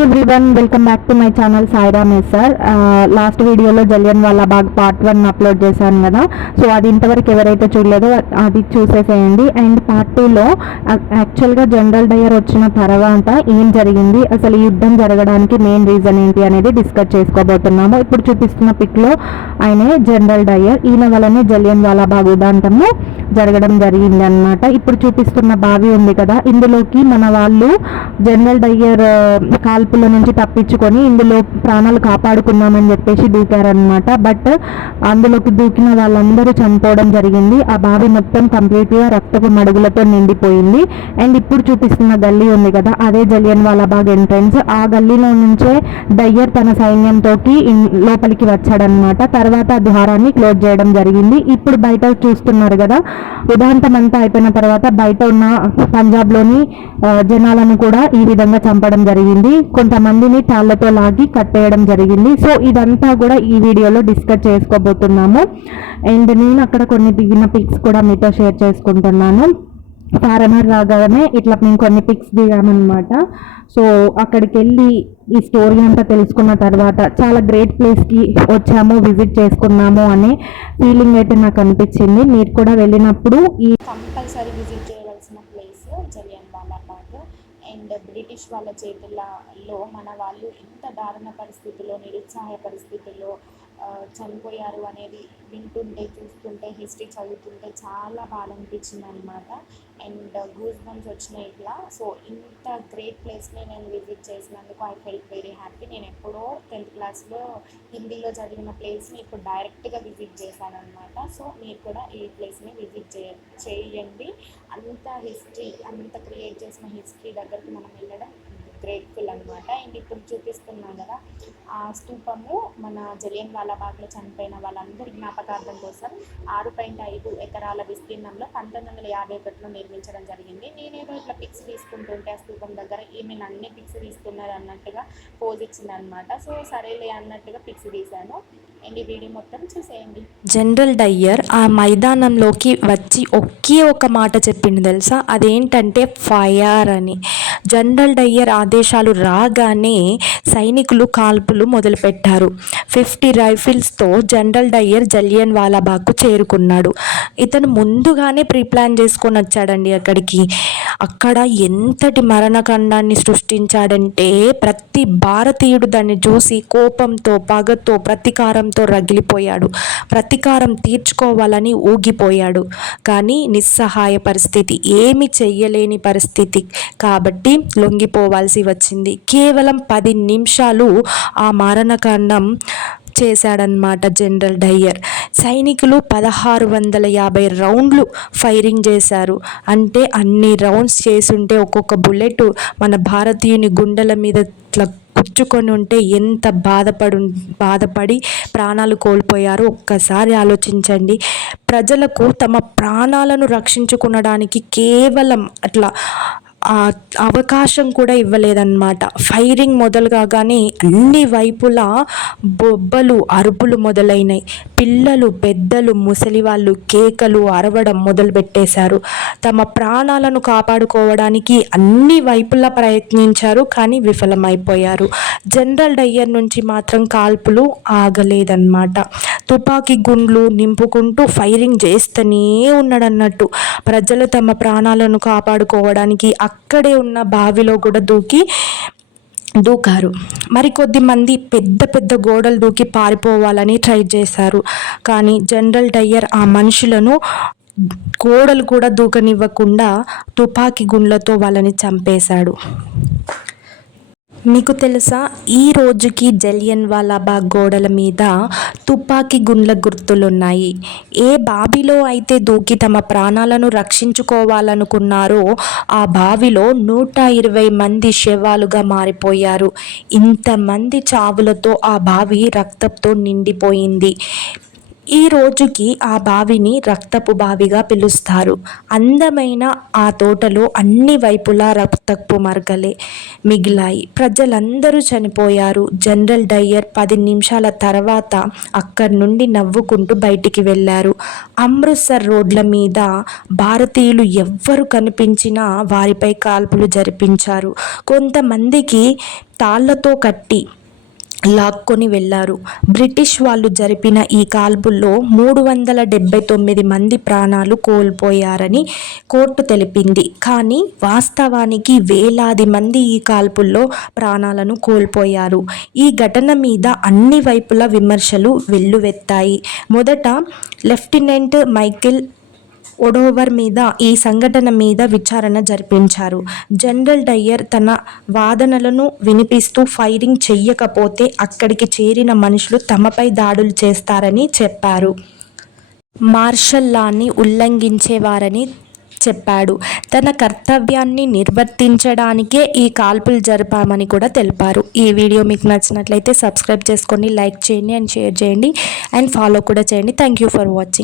Hi everyone welcome back to my channel Saira sir last వీడియోలో జలియన్ వాళ్ళ బాగ్ part one upload చేశాను కదా. So అది ఇంతవరకు ఎవరైతే చూడలేదో అది చూసేసేయండి. అండ్ పార్ట్ టూలో యాక్చువల్గా జనరల్ డయర్ వచ్చిన తర్వాత ఏం జరిగింది అసలు ఈ యుద్ధం జరగడానికి మెయిన్ రీజన్ ఏంటి అనేది డిస్కస్ చేసుకోబోతున్నాము. ఇప్పుడు చూపిస్తున్న పిక్లో ఆయనే జనరల్ డయర్ ఈయన వల్లనే జలియన్ వాళ్ళ బాగ్ ఉదాంతము జరగడం జరిగింది అనమాట ఇప్పుడు చూపిస్తున్న బావి ఉంది కదా ఇందులోకి మన వాళ్ళు జనరల్ డయ్యర్ uh, కాల్ కాల్పుల నుంచి తప్పించుకొని ఇందులో ప్రాణాలు కాపాడుకున్నామని చెప్పేసి దూకారనమాట బట్ అందులోకి దూకిన వాళ్ళందరూ చనిపోవడం జరిగింది. ఆ బావి మొత్తం కంప్లీట్గా రక్తపు మడుగులతో నిండిపోయింది. అండ్ ఇప్పుడు చూపిస్తున్న గల్లీ ఉంది కదా అదే జలియన్ వాలాబాగ్ బాగ్ ఎంట్రన్స్. ఆ గల్లీలో నుంచే డయ్యర్ తన సైన్యంతో లోపలికి వచ్చాడనమాట తర్వాత ఆ ద్వారాన్ని క్లోజ్ చేయడం జరిగింది. ఇప్పుడు బయట చూస్తున్నారు కదా ఉదాంతం అంతా అయిపోయిన తర్వాత బయట ఉన్న పంజాబ్లోని జనాలను కూడా ఈ విధంగా చంపడం జరిగింది. కొంతమందిని తాళ్ళతో లాగి కట్టేయడం జరిగింది. సో ఇదంతా కూడా ఈ వీడియోలో డిస్కస్ చేసుకోబోతున్నాము. అండ్ నేను అక్కడ కొన్ని దిగిన పిక్స్ కూడా మీతో షేర్ చేసుకుంటున్నాను. ఫారెనర్ రాగానే ఇట్లా మేము కొన్ని పిక్స్ దిగామన్నమాట. సో అక్కడికి వెళ్ళి ఈ స్టోరీ అంతా తెలుసుకున్న తర్వాత చాలా గ్రేట్ ప్లేస్కి వచ్చాము విజిట్ చేసుకున్నాము అనే ఫీలింగ్ అయితే నాకు అనిపించింది. మీరు కూడా వెళ్ళినప్పుడు ఈ కంపల్సరీ విజిట్ చేయవలసిన place Jallian Walabagh and British వాళ్ళ చేతులలో మన వాళ్ళు ఎంత దారుణ పరిస్థితుల్లో నిరుత్సాహ పరిస్థితుల్లో చనిపోయారు అనేది వింటుంటే చూస్తుంటే హిస్టరీ చదువుతుంటే చాలా బాధ అనిపించింది అనమాట అండ్ గూస్ బంప్స్ వచ్చినాయి ఇట్లా. సో ఇంత గ్రేట్ ప్లేస్ని నేను విజిట్ చేసినందుకు ఐ ఫెల్ట్ వెరీ హ్యాపీ. నేను ఎప్పుడో టెన్త్ క్లాస్లో హిందీలో చదివిన ప్లేస్ని ఇప్పుడు డైరెక్ట్గా విజిట్ చేశాను అనమాట సో మీరు కూడా ఈ ప్లేస్ని విజిట్ చేయ చేయండి. అంత హిస్టరీ అంత క్రియేట్ చేసిన హిస్టరీ దగ్గరికి మనం వెళ్ళడం గ్రేట్ఫుల్ అనమాట అండ్ ఇప్పుడు చూపిస్తున్నాం కదా ఆ స్తూపము మన జలియన్ వాళ్ళ బాగ్లో చనిపోయిన వాళ్ళందరి జ్ఞాపకార్థం కోసం ఆరు పాయింట్ ఐదు ఎకరాల విస్తీర్ణంలో పంతొమ్మిది వందల యాభై ఒకటిలో నిర్మించడం జరిగింది. నేనేదో ఇట్లా పిక్స్ తీసుకుంటుంటే ఆ స్తూపం దగ్గర ఈమె అన్ని పిక్స్ తీసుకున్నారు అన్నట్టుగా పోజ్ ఇచ్చింది అనమాట సో సరేలే అన్నట్టుగా పిక్స్ తీశాను. మొత్తం చూసేయండి. జనరల్ డయ్యర్ ఆ మైదానంలోకి వచ్చి ఒకే ఒక మాట చెప్పింది తెలుసా? అదేంటంటే ఫైర్ అని. జనరల్ డయ్యర్ ఆదేశాలు రాగానే సైనికులు కాల్పులు మొదలుపెట్టారు. ఫిఫ్టీ రైఫిల్స్తో జనరల్ డయ్యర్ జలియన్ వాలాబాగ్కు చేరుకున్నాడు. ఇతను ముందుగానే ప్రీ ప్లాన్ చేసుకొని వచ్చాడండి అక్కడికి. అక్కడ ఎంతటి మరణకాండాన్ని సృష్టించాడంటే ప్రతి భారతీయుడు దాన్ని చూసి కోపంతో పగతో ప్రతీకారంతో రగిలిపోయాడు. ప్రతీకారం తీర్చుకోవాలని ఊగిపోయాడు. కానీ నిస్సహాయ పరిస్థితి. ఏమి చెయ్యలేని పరిస్థితి. కాబట్టి లొంగిపోవాల్సి వచ్చింది. కేవలం పది నిమిషాలు ఆ మరణకాండం చేశాడనమాట జనరల్ డయ్యర్. సైనికులు పదహారు వందల యాభై రౌండ్లు ఫైరింగ్ చేశారు. అంటే అన్ని రౌండ్స్ చేసుంటే ఒక్కొక్క బుల్లెట్ మన భారతీయుని గుండెల మీద ఇట్లా గుచ్చుకొని ఉంటే ఎంత బాధపడు బాధపడి ప్రాణాలు కోల్పోయారో ఒక్కసారి ఆలోచించండి. ప్రజలకు తమ ప్రాణాలను రక్షించుకునడానికి కేవలం అట్లా అవకాశం కూడా ఇవ్వలేదన్నమాట. ఫైరింగ్ మొదలు కాగానే అన్ని వైపులా బొబ్బలు అరుపులు మొదలైనాయి. పిల్లలు పెద్దలు ముసలి వాళ్ళు కేకలు అరవడం మొదలుపెట్టేశారు తమ ప్రాణాలను కాపాడుకోవడానికి అన్ని వైపులా ప్రయత్నించారు కానీ విఫలమైపోయారు. జనరల్ డయ్యర్ నుంచి మాత్రం కాల్పులు ఆగలేదన్నమాట. తుపాకీ గుండ్లు నింపుకుంటూ ఫైరింగ్ చేస్తూనే ఉన్నాడన్నట్టు. ప్రజలు తమ ప్రాణాలను కాపాడుకోవడానికి అక్కడే ఉన్న బావిలో కూడా దూకి దూకారు. మరికొద్ది మంది పెద్ద పెద్ద గోడలు దూకి పారిపోవాలని ట్రై చేశారు. కానీ జనరల్ డయ్యర్ ఆ మనుషులను గోడలు కూడా దూకనివ్వకుండా తుపాకీ గుండ్లతో వాళ్ళని చంపేశాడు. మీకు తెలుసా? ఈ రోజుకి జలియన్ వాలాబాగ్ గోడల మీద తుపాకీ గుండ్ల గుర్తులున్నాయి. ఏ బావిలో అయితే దూకి తమ ప్రాణాలను రక్షించుకోవాలనుకున్నారో ఆ బావిలో నూట ఇరవై మంది శవాలుగా మారిపోయారు. ఇంతమంది చావులతో ఆ బావి రక్తంతో నిండిపోయింది. ఈ రోజుకి ఆ బావిని రక్తపు బావిగా పిలుస్తారు. అందమైన ఆ తోటలో అన్ని వైపులా రక్తపు మరకలే మిగిలాయి. ప్రజలందరూ చనిపోయారు. జనరల్ డయ్యర్ పది నిమిషాల తర్వాత అక్కడి నుండి నవ్వుకుంటూ బయటికి వెళ్ళారు. అమృత్సర్ రోడ్ల మీద భారతీయులు ఎవ్వరు కనిపించినా వారిపై కాల్పులు జరిపించారు. కొంతమందికి తాళ్ళతో కట్టి లాక్కొని వెళ్ళారు. బ్రిటిష్ వాళ్ళు జరిపిన ఈ కాల్పుల్లో మూడు వందల డెబ్బై తొమ్మిది మంది ప్రాణాలు కోల్పోయారని కోర్టు తెలిపింది. కానీ వాస్తవానికి వేలాది మంది ఈ కాల్పుల్లో ప్రాణాలను కోల్పోయారు. ఈ ఘటన మీద అన్ని వైపుల విమర్శలు వెల్లువెత్తాయి. మొదట లెఫ్టినెంట్ మైకేల్ ఒడోవర్ మీద ఈ సంఘటన మీద విచారణ జరిపించారు. జనరల్ డయ్యర్ తన వాదనలను వినిపిస్తూ ఫైరింగ్ చెయ్యకపోతే అక్కడికి చేరిన మనుషులు తమపై దాడులు చేస్తారని చెప్పారు. మార్షల్ లాని ఉల్లంఘించేవారని చెప్పాడు. తన కర్తవ్యాన్ని నిర్వర్తించడానికే ఈ కాల్పులు జరిపామని కూడా తెలిపారు. ఈ వీడియో మీకు నచ్చినట్లయితే సబ్స్క్రైబ్ చేసుకొని లైక్ చేయండి అండ్ షేర్ చేయండి అండ్ ఫాలో కూడా చేయండి. Thank you for watching